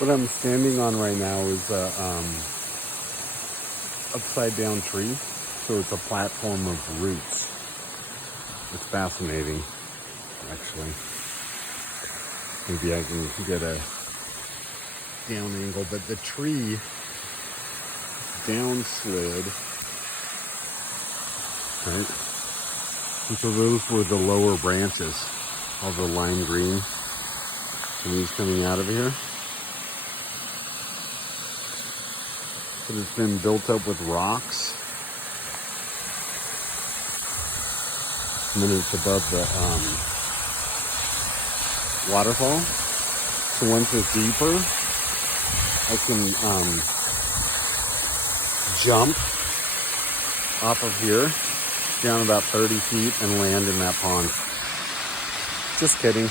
What I'm standing on right now is a upside down tree. So it's a platform of roots. It's fascinating, actually. Maybe I can get a down angle, but the tree down slid, right? And so those were the lower branches, all the lime green leaves coming out of here. But it's been built up with rocks. And then it's above the waterfall. So once it's deeper, I can jump off of here down about 30 feet and land in that pond. Just kidding.